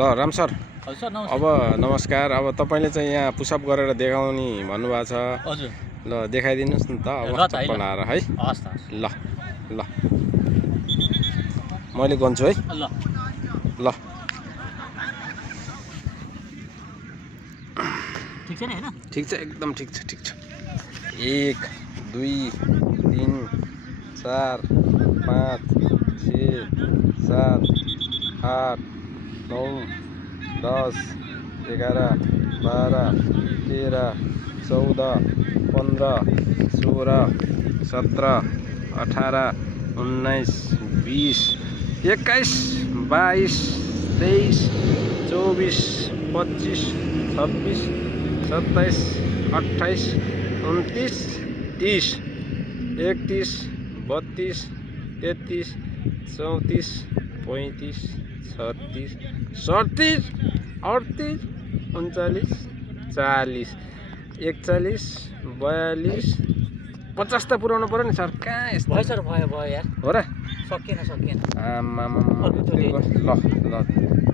ल राम सर, हजुर सर नमस्ते। अब नमस्कार। अब तपाईँले चाहिँ यहाँ पुसअप गरेर देखाउने भन्नुभएको छ। हजुर ल देखाइदिनुहोस् न त अब ल त है चप्पल ल लाएर है। हस् त ल ल मैले गन्छु है। ल ल ठिक छ नि हैन? ठिक छ, एकदम ठिक छ, ठिक छ। 1 2 3 4 5 6 7 8 9 10 11 12 13 14 15 16 17 18 19 20 21 22 23 24 25 26 27 28 29 30 31 32 33 34 35 36 37 38 39 40 41 42 50 त पुऱ्याउनु पर्यो नि सर। कहाँ यस्तो भयो सर भयो यार। हो र? सकिएन आमामा अर्कोचोटि। ल ल